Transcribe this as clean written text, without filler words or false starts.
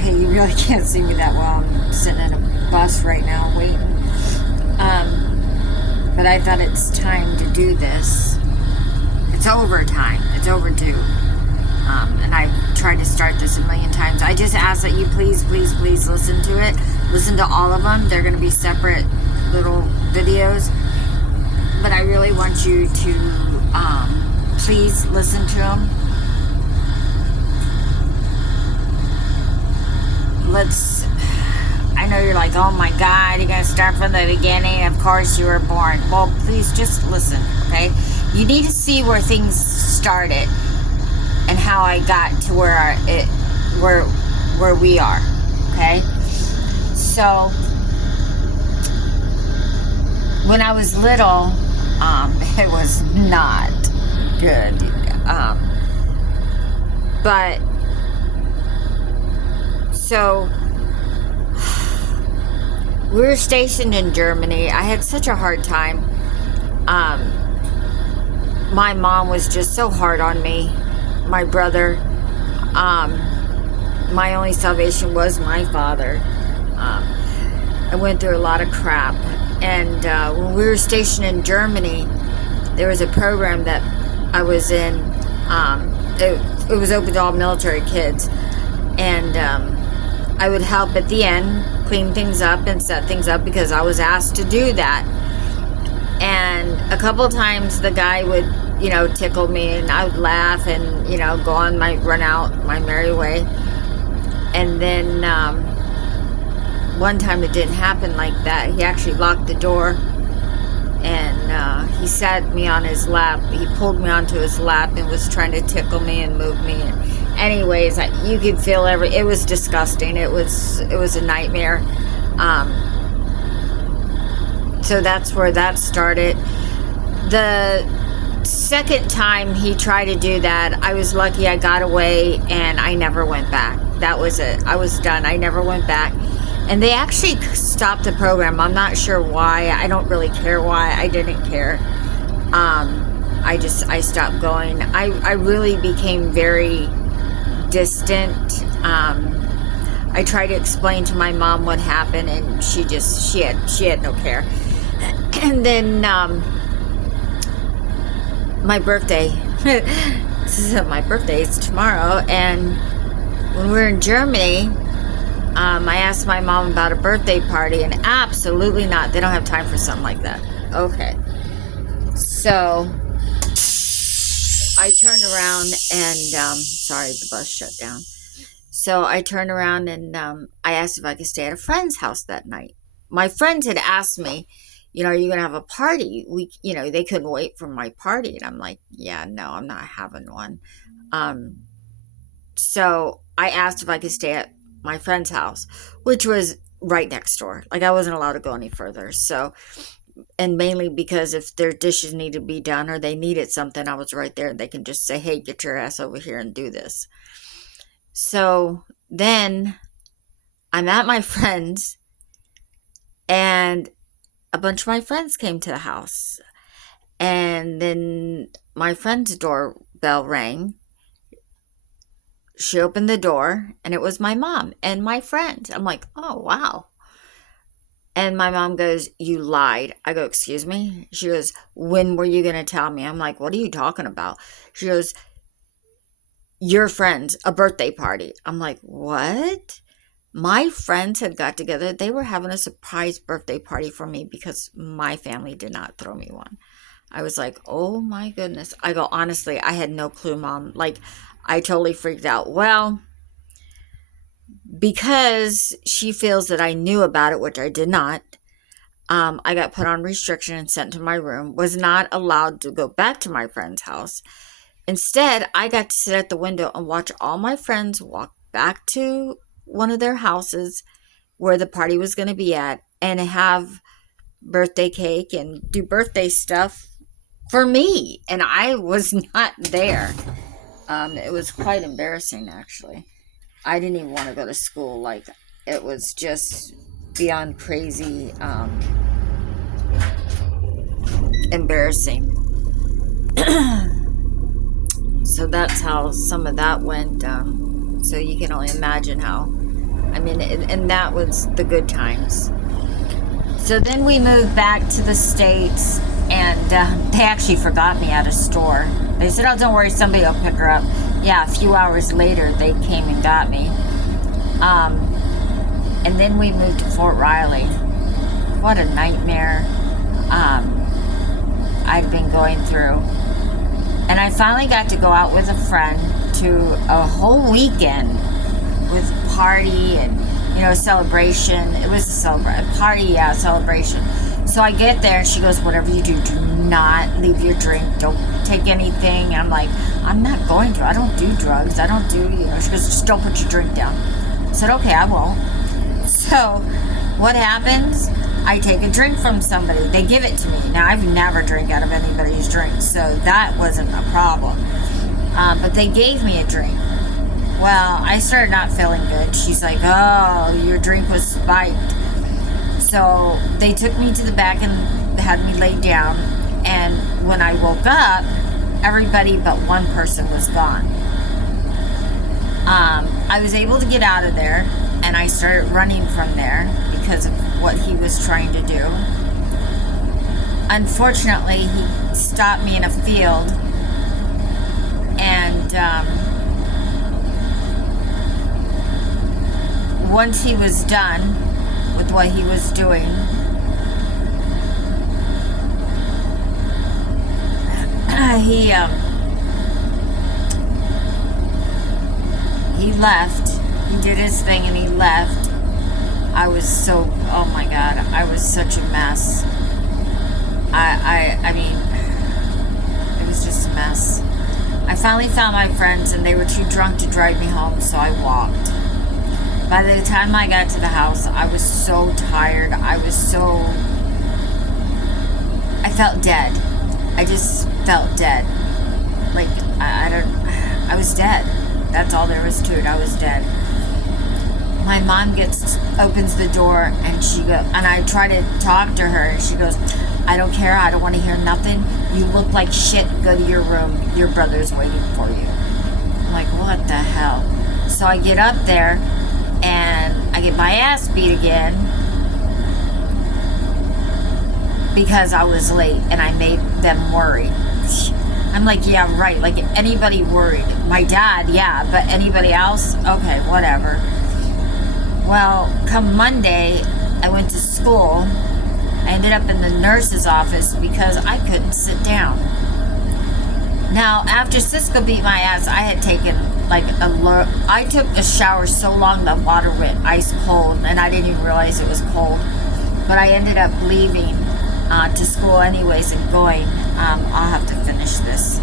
Okay, you really can't see me that well. I'm sitting in a bus right now waiting. But I thought it's time to do this. It's overtime. It's overdue. And I've tried to start this a million times. I just ask that you please, please, please listen to it. Listen to all of them. They're going to be separate little videos. But I really want you to please listen to them. I know you're like, oh my God, you're going to start from the beginning. Of course you were born. Well, please just listen, okay? You need to see where things started and how I got to where we are, okay? So, when I was little, it was not good. But, so, we were stationed in Germany. I had such a hard time. My mom was just so hard on me. My brother. My only salvation was my father. I went through a lot of crap. And when we were stationed in Germany, there was a program that I was in. It was open to all military kids. And I would help at the end clean things up and set things up because I was asked to do that. And a couple of times the guy would, tickle me, and I would laugh and, run out my merry way. And then one time it didn't happen like that. He actually locked the door, and he sat me on his lap. He pulled me onto his lap and was trying to tickle me and move me. And anyways, you could feel it was disgusting. It was a nightmare. So that's where that started. The second time he tried to do that, I was lucky. I got away and I never went back. That was it. I was done. I never went back. And they actually stopped the program. I'm not sure why. I don't really care why. I didn't care. I stopped going. I really became very distant. I tried to explain to my mom what happened, and she had no care. And then my birthday. My birthday is tomorrow, and when we were in Germany, I asked my mom about a birthday party, and absolutely not. They don't have time for something like that. Okay. So I turned around and, sorry, the bus shut down. So I turned around and I asked if I could stay at a friend's house that night. My friends had asked me, are you going to have a party? They couldn't wait for my party. And I'm like, yeah, no, I'm not having one. So I asked if I could stay at my friend's house, which was right next door. Like, I wasn't allowed to go any further. So, and mainly because if their dishes needed to be done or they needed something, I was right there. They can just say, hey, get your ass over here and do this. So then I'm at my friend's, and a bunch of my friends came to the house. And then my friend's doorbell rang. She opened the door, and it was my mom and my friend. I'm like, oh, wow. And my mom goes, you lied. I go, excuse me? She goes, when were you going to tell me? I'm like, what are you talking about? She goes, your friends, a birthday party. I'm like, what? My friends had got together. They were having a surprise birthday party for me because my family did not throw me one. I was like, oh my goodness. I go, honestly, I had no clue, Mom. Like, I totally freaked out. Well, because she feels that I knew about it, which I did not, I got put on restriction and sent to my room, was not allowed to go back to my friend's house. Instead, I got to sit at the window and watch all my friends walk back to one of their houses where the party was going to be at and have birthday cake and do birthday stuff for me. And I was not there. It was quite embarrassing, actually. I didn't even want to go to school. Like, it was just beyond crazy, embarrassing. So that's how some of that went. So you can only imagine how I mean, and that was the good times. So then we moved back to the States, and they actually forgot me at a store. They said, oh, don't worry, somebody will pick her up. Yeah, a few hours later, they came and got me. And then we moved to Fort Riley. What a nightmare I'd been going through. And I finally got to go out with a friend to a whole weekend with party and, you know, celebration. It was a party, yeah, celebration. So I get there and she goes, whatever you do, do not leave your drink. Don't take anything. And I'm like, I'm not going to. I don't do drugs. I don't do, you know. She goes, just don't put your drink down. I said, okay, I won't. So what happens? I take a drink from somebody. They give it to me. Now, I've never drank out of anybody's drink, so that wasn't a problem. But they gave me a drink. Well, I started not feeling good. She's like, oh, your drink was spiked. So they took me to the back and had me laid down. And when I woke up, everybody but one person was gone. I was able to get out of there, and I started running from there because of what he was trying to do. Unfortunately, he stopped me in a field, and once he was done with what he was doing, he left. He did his thing and he left. I was so, oh my God, I was such a mess. I mean, it was just a mess. I finally found my friends and they were too drunk to drive me home, so I walked. By the time I got to the house, I was so tired. I felt dead. I just felt dead. Like, I was dead. That's all there was to it. I was dead. My mom opens the door and she goes, and I try to talk to her and she goes, I don't care. I don't want to hear nothing. You look like shit. Go to your room. Your brother's waiting for you. I'm like, what the hell? So I get up there and I get my ass beat again because I was late and I made them worry. I'm like, yeah, right. Like, anybody worried. My dad, yeah, but anybody else? Okay, whatever. Well, come Monday, I went to school. I ended up in the nurse's office because I couldn't sit down. Now, after Cisco beat my ass, I had taken I took a shower so long the water went ice cold, and I didn't even realize it was cold. But I ended up leaving to school anyways and going. I'll have to finish this.